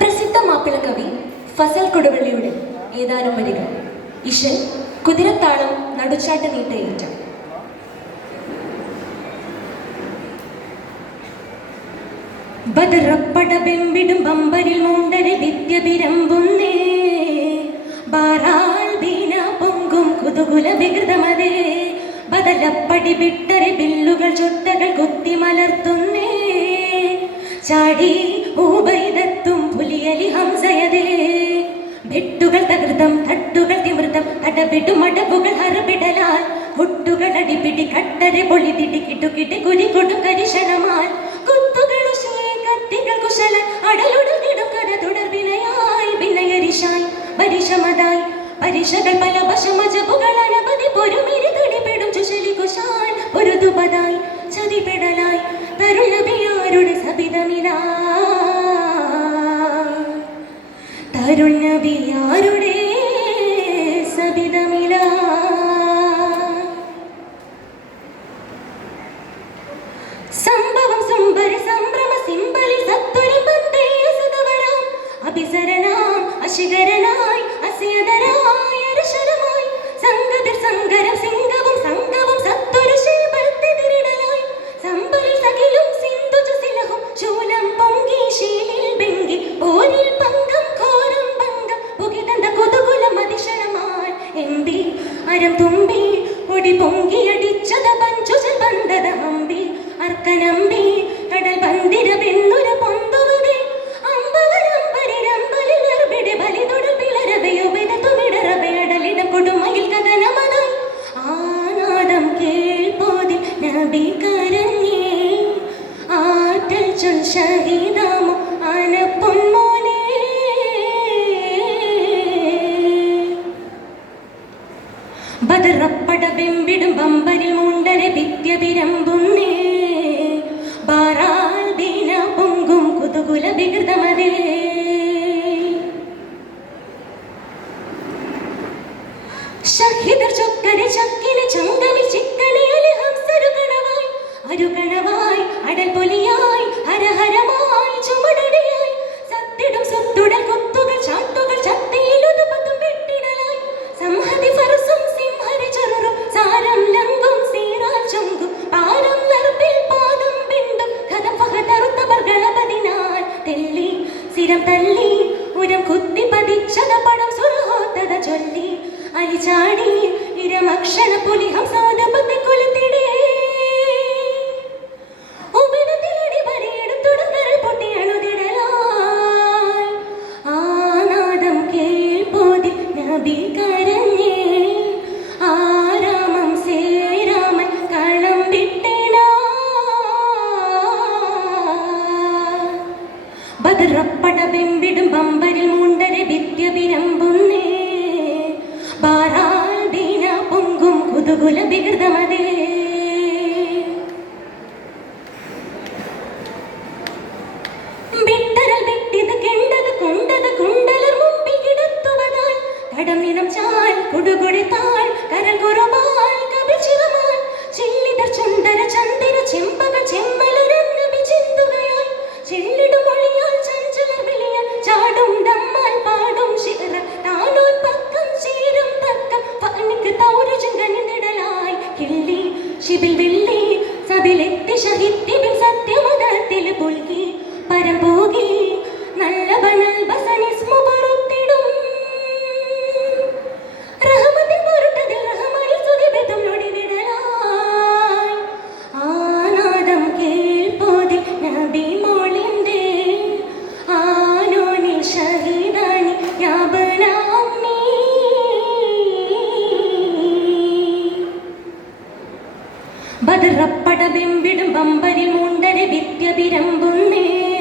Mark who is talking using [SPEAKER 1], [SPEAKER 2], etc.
[SPEAKER 1] പ്രസിദ്ധ മാപ്പിള കവി ഫസൽ കൊടുവള്ളിയുടെ ഏതാനും വരികൾ ഇഷൻ കുതിരത്താളം നടുച്ചാട്ട് നീട്ടയേറ്റം. ബദറപ്പട ബെമ്പിടും ബമ്പരിൽ മൂണ്ടരെ വിദ്യ വിരമ്പുന്നേ. ബാറാൽ വീണ പൊങ്കും കുതുകുല വികൃതമതേ. ബദലപ്പടി വിട്ടരെ ബില്ലുകൾ ചൊത്തകൾ കുത്തി മലർത്തുന്നേ. ചാടി ഊബൈദത്തും പുലിയലി ഹംസയതേ ഭിട്ടുകൾ തകൃതം തട്ടുകൾ തിമൃതം അടപിടും അടപ്പുകൾ ഹറബിടലാൽ മുട്ടുകൾ അടിപിടി കട്ടരെ പൊളിതിടി കിട്ടുകിട്ടി കുരി കൊടും കരിശനമാൽ. കുത്തുകൾ കത്തികൾ കുശല അടലുടൽ കിടക്കര തുടർ വിനയായി വിനയരിശായി പരിശമതായി പരിശകൾ പല വശമജബുകൾ തരുണബിയാരുടെ സബിതമില സംഭവം സുംബര സംഭ്രമ സിംബലി സത്വരി പന്തേയ സദവരാം അഭിസരണാം അശിഖരനായി അസ്യതരായ എമ്പി അരം തുമ്പി ഒടി പൊങ്കി അടിച്ചത പഞ്ചുജൽ ബന്ധത അമ്പി. അർക്കനമ്പി കടൽ പന്തിര ബെന്നുര പൊന്തുവതേ അമ്പവരം ബലിതൊടു നബി ബദറപ്പട വെമ്പിടും പമ്പരിൽ മുണ്ടനെ വിദ്യതിരമ്പുന്നേ ബാറാൽ വീണ പൊങ്കും കുതുകുല വികൃതമതേ. ഷഹിദർ ചൊക്കനെ ചക്കിനെ ചങ്കമി ചിക്കനെ അലഹംസരുകണവായി. അരുകണവായി അടൽ പൊലിയായി ഹരഹരമായി. കരഞ്ഞേ. ഇരമക്ഷണ പുലിഹം കളം വിട്ടേനാ ബദറപ്പട ബെമ്പിടും ബമ്പരിൽ മുണ്ടരെ വിദ്യ വിരമ്പുന്നേ. വീണ പൊങ്കും കുതുകുല വികൃതമതേ. വിട്ടരൽ വിട്ടിത് കെണ്ടത് കൊണ്ടത് കുണ്ടലർ മുമ്പിൽ കിടത്തുവതാൽ കടമിനം ചാൽ കുടുകുടി താൾ. ബദറപ്പട ബിംബിടും ബമ്പരിൽ മുണ്ടരെ വിദ്യ വിരമ്പുന്നേ.